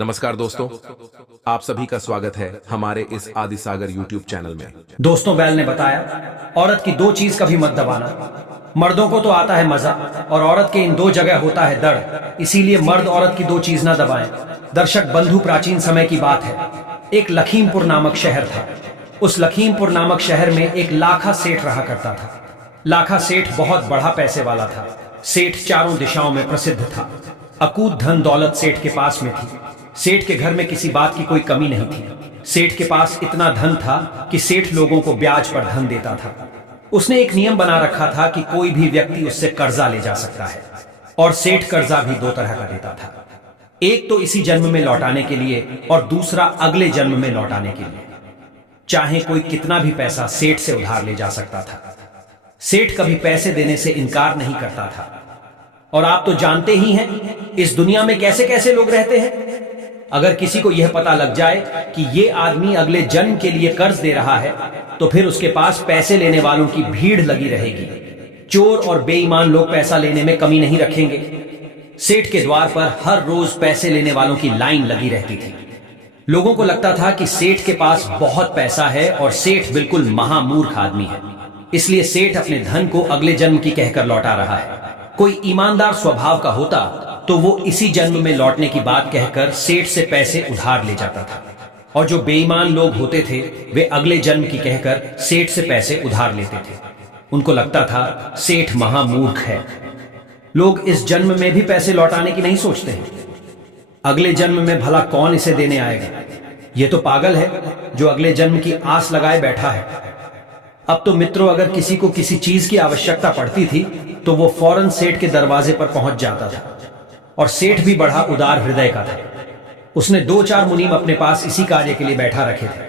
नमस्कार दोस्तों, आप सभी का स्वागत है हमारे इस आदि सागर यूट्यूब चैनल में। दोस्तों, बैल ने बताया औरत की दो चीज कभी मत दबाना। मर्दों को तो आता है मजा और औरत के इन दो जगह होता है दर्द, इसीलिए मर्द औरत की दो चीज ना दबाएं। दर्शक बंधु, प्राचीन समय की बात है। एक लखीमपुर नामक शहर था। उस लखीमपुर नामक शहर में एक लाखा सेठ रहा करता था। लाखा सेठ बहुत बड़ा पैसे वाला था। सेठ चारों दिशाओं में प्रसिद्ध था। अकूत धन दौलत सेठ के पास में थी। सेठ के घर में किसी बात की कोई कमी नहीं थी। सेठ के पास इतना धन था कि सेठ लोगों को ब्याज पर धन देता था। उसने एक नियम बना रखा था कि कोई भी व्यक्ति उससे कर्जा ले जा सकता है, और सेठ कर्जा भी दो तरह का देता था। एक तो इसी जन्म में लौटाने के लिए और दूसरा अगले जन्म में लौटाने के लिए। चाहे कोई कितना भी पैसा सेठ से उधार ले जा सकता था। सेठ कभी पैसे देने से इनकार नहीं करता था। और आप तो जानते ही हैं इस दुनिया में कैसे कैसे लोग रहते हैं। अगर किसी को यह पता लग जाए कि ये आदमी अगले जन्म के लिए कर्ज दे रहा है, तो फिर उसके पास पैसे लेने वालों की भीड़ लगी रहेगी। चोर और बेईमान लोग पैसा लेने में कमी नहीं रखेंगे। सेठ के द्वार पर हर रोज पैसे लेने वालों की लाइन लगी रहती थी। लोगों को लगता था कि सेठ के पास बहुत पैसा है और सेठ बिल्कुल महामूर्ख आदमी है, इसलिए सेठ अपने धन को अगले जन्म की कहकर लौटा रहा है। कोई ईमानदार स्वभाव का होता तो वो इसी जन्म में लौटने की बात कहकर सेठ से पैसे उधार ले जाता था, और जो बेईमान लोग होते थे वे अगले जन्म की कहकर सेठ से पैसे उधार लेते थे। उनको लगता था सेठ महामूर्ख है। लोग इस जन्म में भी पैसे लौटाने की नहीं सोचते हैं। अगले जन्म में भला कौन इसे देने आएगा? ये तो पागल है जो अगले जन्म की आस लगाए बैठा है। अब तो मित्रों, अगर किसी को किसी चीज की आवश्यकता पड़ती थी तो वो फौरन सेठ के दरवाजे पर पहुंच जाता था। और सेठ भी बड़ा उदार हृदय का था। उसने दो चार मुनीम अपने पास इसी कार्य के लिए बैठा रखे थे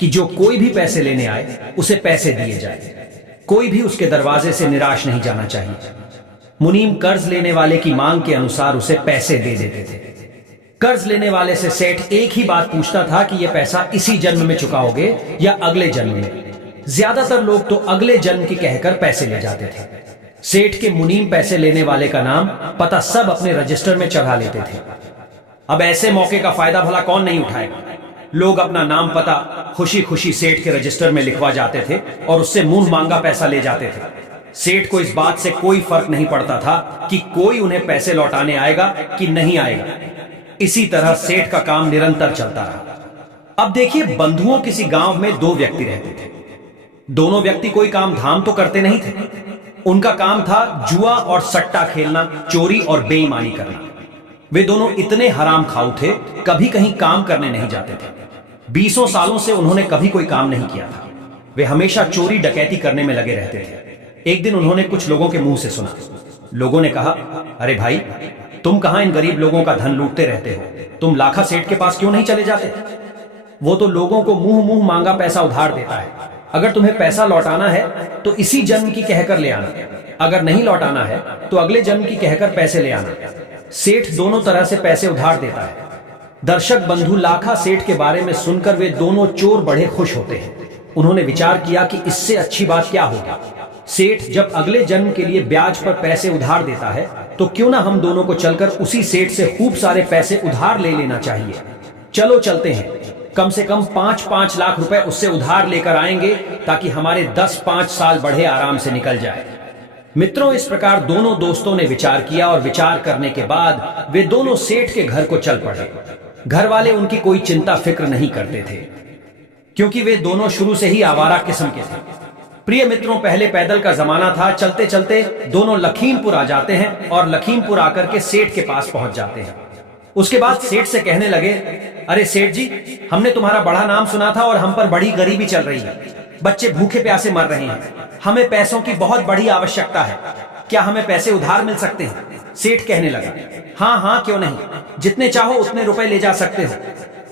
कि जो कोई भी पैसे लेने आए उसे पैसे दिए जाए। कोई भी उसके दरवाजे से निराश नहीं जाना चाहिए। मुनीम कर्ज लेने वाले की मांग के अनुसार उसे पैसे दे देते थे। कर्ज लेने वाले से सेठ एक ही बात पूछता था कि यह पैसा इसी जन्म में चुकाओगे या अगले जन्म में। ज्यादातर लोग तो अगले जन्म की कहकर पैसे ले जाते थे। सेठ के मुनीम पैसे लेने वाले का नाम पता सब अपने रजिस्टर में चढ़ा लेते थे। अब ऐसे मौके का फायदा भला कौन नहीं उठाएगा। लोग अपना नाम पता खुशी खुशी सेठ के रजिस्टर में लिखवा जाते थे और उससे मुंह मांगा पैसा ले जाते थे। सेठ को इस बात से कोई फर्क नहीं पड़ता था कि कोई उन्हें पैसे लौटाने आएगा कि नहीं आएगा। इसी तरह सेठ का काम निरंतर चलता रहा। अब देखिए, बंधुओं किसी गांव में दो व्यक्ति रहते थे। दोनों व्यक्ति कोई काम धाम तो करते नहीं थे। उनका काम था जुआ और सट्टा खेलना, चोरी और बेईमानी करना। वे दोनों इतने हराम खाऊ थे, कभी कहीं काम करने नहीं जाते थे। 20 सालों से उन्होंने कभी कोई काम नहीं किया था। वे हमेशा चोरी डकैती करने में लगे रहते थे। एक दिन उन्होंने कुछ लोगों के मुंह से सुना। लोगों ने कहा, अरे भाई, तुम कहां इन गरीब लोगों का धन लूटते रहते हो? तुम लाखा सेठ के पास क्यों नहीं चले जाते? वो तो लोगों को मुंह मुंह मांगा पैसा उधार देता है। अगर तुम्हें पैसा लौटाना है तो इसी जन्म की कहकर ले आना, अगर नहीं लौटाना है तो अगले जन्म की कहकर पैसे ले आना। सेठ दोनों तरह से पैसे उधार देता है। दर्शक बंधु, लाखा सेठ के बारे में सुनकर वे दोनों चोर बड़े खुश होते हैं। उन्होंने विचार किया कि इससे अच्छी बात क्या होगी। सेठ जब अगले जन्म के लिए ब्याज पर पैसे उधार देता है तो क्यों ना हम दोनों को चलकर उसी सेठ से खूब सारे पैसे उधार ले लेना चाहिए। चलो चलते हैं। कम से कम 5-5 लाख रुपए उससे उधार लेकर आएंगे ताकि हमारे 10-5 साल बढ़े आराम से निकल जाए। मित्रों, इस प्रकार दोनों दोस्तों ने विचार किया और विचार करने के बाद वे दोनों सेठ के घर को चल पड़े। घर वाले उनकी कोई चिंता फिक्र नहीं करते थे, क्योंकि वे दोनों शुरू से ही आवारा किस्म के थे। प्रिय मित्रों, पहले पैदल का जमाना था। चलते चलते दोनों लखीमपुर आ जाते हैं और लखीमपुर आकर के सेठ के पास पहुंच जाते हैं। उसके बाद सेठ से कहने लगे, अरे सेठ जी, हमने तुम्हारा बड़ा नाम सुना था और हम पर बड़ी गरीबी चल रही है। बच्चे भूखे प्यासे मर रहे हैं। हमें पैसों की बहुत बड़ी आवश्यकता है। क्या हमें पैसे उधार मिल सकते हैं? सेठ कहने लगा, हाँ हाँ, क्यों नहीं, जितने चाहो उतने रुपए ले जा सकते हो।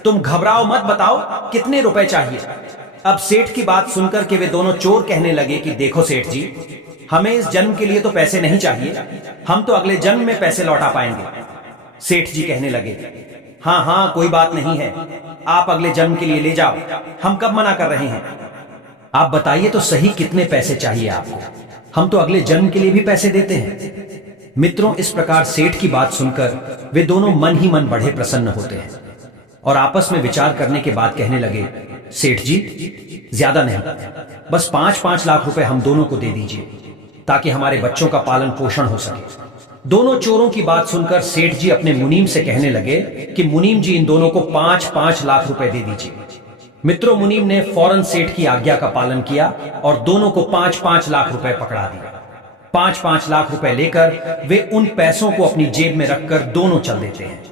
तुम घबराओ मत, बताओ कितने रुपए चाहिए। अब सेठ की बात सुनकर के वे दोनों चोर कहने लगे कि देखो सेठ जी, हमें इस जन्म के लिए तो पैसे नहीं चाहिए, हम तो अगले जन्म में पैसे लौटा पाएंगे। सेठ जी कहने लगे, हाँ हाँ, कोई बात नहीं है, आप अगले जन्म के लिए ले जाओ, हम कब मना कर रहे हैं। आप बताइए तो सही, कितने पैसे चाहिए आपको? हम तो अगले जन्म के लिए भी पैसे देते हैं। मित्रों, इस प्रकार सेठ की बात सुनकर वे दोनों मन ही मन बड़े प्रसन्न होते हैं। और आपस में विचार करने के बाद कहने लगे, सेठ जी, ज्यादा नहीं, बस 5-5 लाख रुपए हम दोनों को दे दीजिए ताकि हमारे बच्चों का पालन पोषण हो सके। दोनों चोरों की बात सुनकर सेठ जी अपने मुनीम से कहने लगे कि मुनीम जी, इन दोनों को 5-5 लाख रुपए दे दीजिए। मित्रों, मुनीम ने फौरन सेठ की आज्ञा का पालन किया और दोनों को 5-5 लाख रुपए पकड़ा दिया। 5-5 लाख रुपए लेकर वे उन पैसों को अपनी जेब में रखकर दोनों चल देते हैं।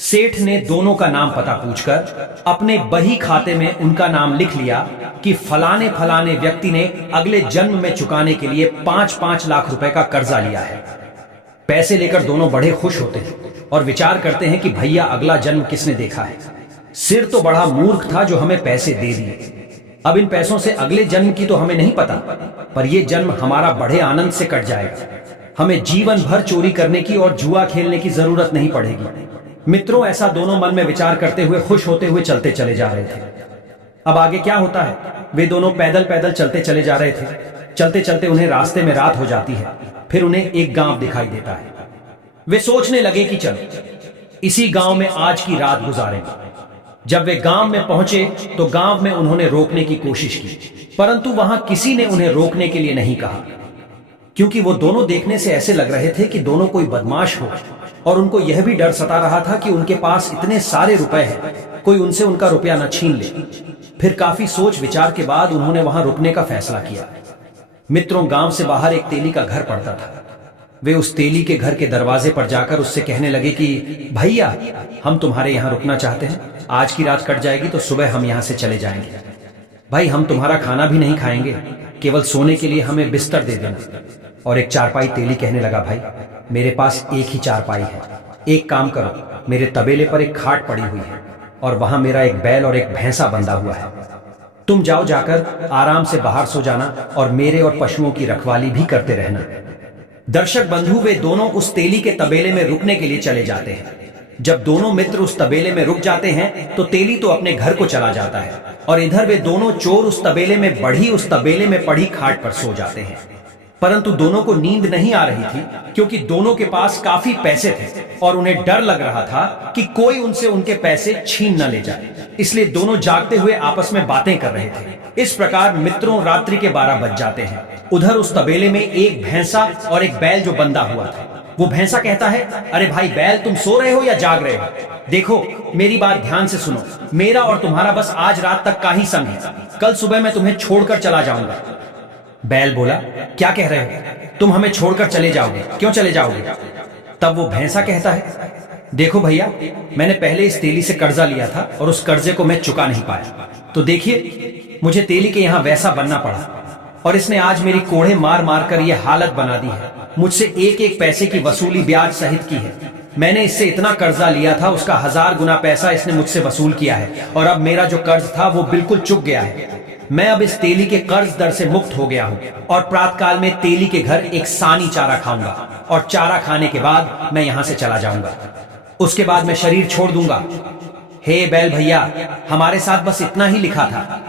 सेठ ने दोनों का नाम पता पूछकर अपने बही खाते में उनका नाम लिख लिया कि फलाने फलाने व्यक्ति ने अगले जन्म में चुकाने के लिए 5-5 लाख रुपए का कर्जा लिया है। पैसे लेकर दोनों बड़े खुश होते हैं और विचार करते हैं कि भैया, अगला जन्म किसने देखा है। सिर तो बड़ा मूर्ख था जो हमें पैसे दे दिए। अब इन पैसों से अगले जन्म की तो हमें नहीं पता, पर यह जन्म हमारा बड़े आनंद से कट जाएगा। हमें जीवन भर चोरी करने की और जुआ खेलने की जरूरत नहीं पड़ेगी। मित्रों, ऐसा दोनों मन में विचार करते हुए खुश होते हुए चलते चले जा रहे थे। अब आगे क्या होता है? वे दोनों पैदल पैदल चलते चले जा रहे थे। चलते चलते उन्हें रास्ते में रात हो जाती है। फिर उन्हें एक गांव दिखाई देता है। वे सोचने लगे कि चलो इसी गांव में आज की रात गुजारेंगे। जब वे गांव में पहुंचे तो गांव में उन्होंने रोकने की कोशिश की, परंतु वहां किसी ने उन्हें रोकने के लिए नहीं कहा, क्योंकि वो दोनों देखने से ऐसे लग रहे थे कि दोनों कोई बदमाश हो। और उनको यह भी डर सता रहा था कि उनके पास इतने सारे रुपए हैं, कोई उनसे उनका रुपया न छीन ले। फिर काफी सोच विचार के बाद उन्होंने वहां रुकने का फैसला किया। मित्रों, गांव से बाहर एक तेली का घर पड़ता था। वे उस तेली के घर के दरवाजे पर जाकर उससे कहने लगे कि भैया, हम तुम्हारे यहाँ रुकना चाहते हैं। आज की रात कट जाएगी तो सुबह हम यहाँ से चले जाएंगे। भाई, हम तुम्हारा खाना भी नहीं खाएंगे, केवल सोने के लिए हमें बिस्तर दे देना। और एक चारपाई तेली कहने लगा, भाई, मेरे पास एक ही चारपाई है। एक काम करो, मेरे तबेले पर एक खाट पड़ी हुई है और वहां मेरा एक बैल और एक भैंसा बंधा हुआ है। तुम जाओ, जाकर आराम से बाहर सो जाना और मेरे और पशुओं की रखवाली भी करते रहना। दर्शक बंधु, वे दोनों उस तेली के तबेले में रुकने के लिए चले जाते हैं। जब दोनों मित्र उस तबेले में रुक जाते हैं तो तेली तो अपने घर को चला जाता है और इधर वे दोनों चोर उस तबेले में पड़ी खाट पर सो जाते हैं। परंतु दोनों को नींद नहीं आ रही थी, क्योंकि दोनों के पास काफी पैसे थे और उन्हें डर लग रहा था कि कोई उनसे उनके पैसे छीन न ले जाए। इसलिए दोनों जागते हुए आपस में बातें कर रहे थे। इस प्रकार मित्रों, रात्रि के 12 बज जाते हैं। उधर उस तबेले में एक भैंसा और एक बैल जो बंधा हुआ था। वो भैंसा कहता है, अरे भाई बैल, तुम सो रहे हो या जाग रहे हो? देखो, मेरी बात ध्यान से सुनो। मेरा और तुम्हारा बस आज रात तक का ही संग है। कल सुबह मैं तुम्हें छोड़कर चला जाऊंगा। बैल बोला, क्या कह रहे हो? तुम हमें छोड़कर चले जाओगे? क्यों चले जाओगे? तब वो भैंसा कहता है, देखो भैया, मैंने पहले इस तेली से कर्जा लिया था और उस कर्जे को मैं चुका नहीं पाया। तो देखिए, मुझे तेली के यहाँ वैसा बनना पड़ा और इसने आज मेरी कोड़े मार मार कर यह हालत बना दी है। मुझसे एक एक पैसे की वसूली ब्याज सहित की है। मैंने इससे इतना कर्जा लिया था, उसका 1000 गुना पैसा इसने मुझसे वसूल किया है और अब मेरा जो कर्ज था वो बिल्कुल चुक गया है। मैं अब इस तेली के कर्ज दर से मुक्त हो गया हूँ और प्रातःकाल में तेली के घर एक सानी चारा खाऊंगा और चारा खाने के बाद मैं यहाँ से चला जाऊंगा। उसके बाद मैं शरीर छोड़ दूंगा। हे बैल भैया, हमारे साथ बस इतना ही लिखा था।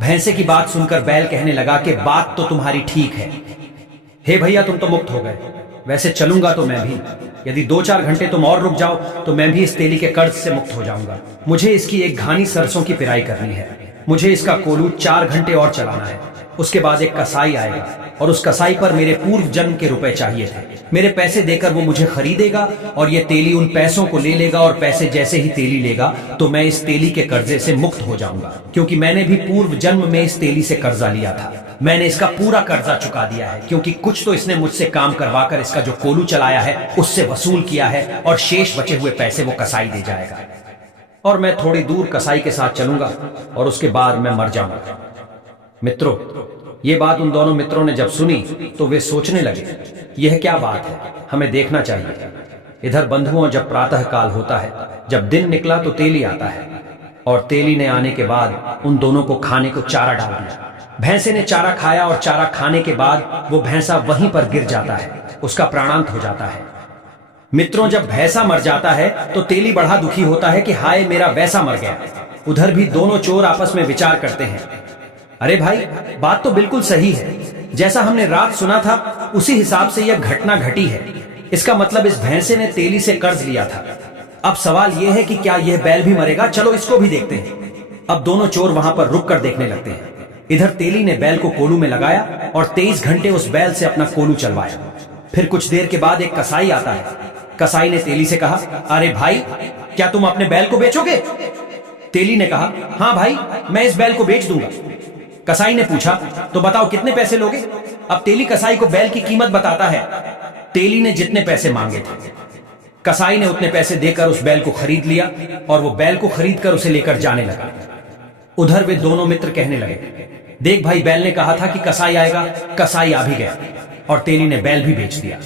भैंसे की बात सुनकर बैल कहने लगा कि बात तो तुम्हारी ठीक है। हे भैया, तुम तो मुक्त हो गए। वैसे चलूंगा तो मैं भी। यदि 2-4 घंटे तुम और रुक जाओ तो मैं भी इस तेली के कर्ज से मुक्त हो जाऊंगा। मुझे इसकी एक घानी सरसों की पिराई करनी है। मुझे इसका कोलू 4 घंटे और चलाना है। उसके बाद एक कसाई आएगा और उस कसाई पर मेरे पूर्व जन्म के रुपए चाहिए थे। मेरे पैसे देकर वो मुझे खरीदेगा और ये तेली उन पैसों को ले लेगा और पैसे जैसे ही तेली लेगा तो मैं इस तेली के कर्जे से मुक्त हो जाऊंगा, क्योंकि मैंने भी पूर्व जन्म में इस तेली से कर्जा लिया था। मैंने इसका पूरा कर्जा चुका दिया है, क्योंकि कुछ तो इसने मुझसे काम करवाकर इसका जो कोलू चलाया है उससे वसूल किया है और शेष बचे हुए पैसे वो कसाई दे जाएगा और मैं थोड़ी दूर कसाई के साथ चलूंगा और उसके बाद मैं मर जाऊंगा। मित्रों, ये बात उन दोनों मित्रों ने जब सुनी तो वे सोचने लगे, यह क्या बात है, हमें देखना चाहिए। इधर बंधुओं, जब प्रातः काल होता है, जब दिन निकला तो तेली आता है और तेली ने आने के बाद उन दोनों को खाने को चारा डाल दिया। भैंसे ने चारा खाया और चारा खाने के बाद वो भैंसा वहीं पर गिर जाता है, उसका प्राणांत हो जाता है। मित्रों, जब भैंसा मर जाता है तो तेली बड़ा दुखी होता है कि हाय, मेरा वैसा मर गया। उधर भी दोनों चोर आपस में विचार करते हैं, अरे भाई, बात तो बिल्कुल सही है। जैसा हमने रात सुना था उसी हिसाब से यह घटना घटी है। इसका मतलब इस भैंसे ने तेली से कर्ज लिया था। अब सवाल यह है कि क्या यह बैल भी मरेगा, चलो इसको भी देखते हैं। अब दोनों चोर वहां पर रुक कर देखने लगते हैं। इधर तेली ने बैल को कोलू में लगाया और 23 घंटे उस बैल से अपना कोलू चलवाया। फिर कुछ देर के बाद एक कसाई आता है। कसाई ने तेली से कहा, अरे भाई, क्या तुम अपने बैल को बेचोगे? तेली ने कहा, हाँ भाई, मैं इस बैल को बेच दूंगा। कसाई ने पूछा, तो बताओ कितने पैसे लोगे? अब तेली कसाई को बैल की कीमत बताता है। तेली ने जितने पैसे मांगे थे, कसाई ने उतने पैसे देकर उस बैल को खरीद लिया और वो बैल को खरीद कर उसे लेकर जाने लगा। उधर वे दोनों मित्र कहने लगे, देख भाई, बैल ने कहा था कि कसाई आएगा, कसाई आ भी गया और तेली ने बैल भी बेच दिया।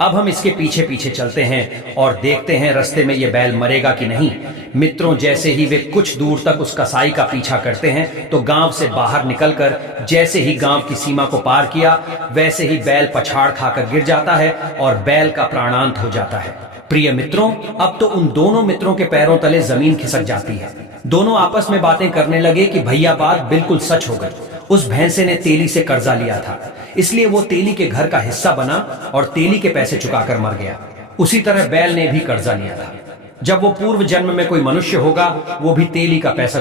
अब हम इसके पीछे पीछे चलते हैं और देखते हैं रास्ते में ये बैल मरेगा कि नहीं। मित्रों, जैसे ही वे कुछ दूर तक उस कसाई का पीछा करते हैं तो गांव से बाहर निकलकर जैसे ही गांव की सीमा को पार किया, वैसे ही बैल पछाड़ खाकर गिर जाता है और बैल का प्राणांत हो जाता है। प्रिय मित्रों, अब तो उन दोनों मित्रों के पैरों तले जमीन खिसक जाती है। दोनों आपस में बातें करने लगे कि भैया, बात बिल्कुल सच हो गई। उस भैंसे ने तेली से कर्जा लिया था, इसलिए वो तेली के घर का हिस्सा बना और तेली के पैसे चुकाकर मर गया। उसी तरह बैल ने भी कर्जा लिया था। जब वो पूर्व जन्म में कोई मनुष्य होगा, वो भी तेली का पैसा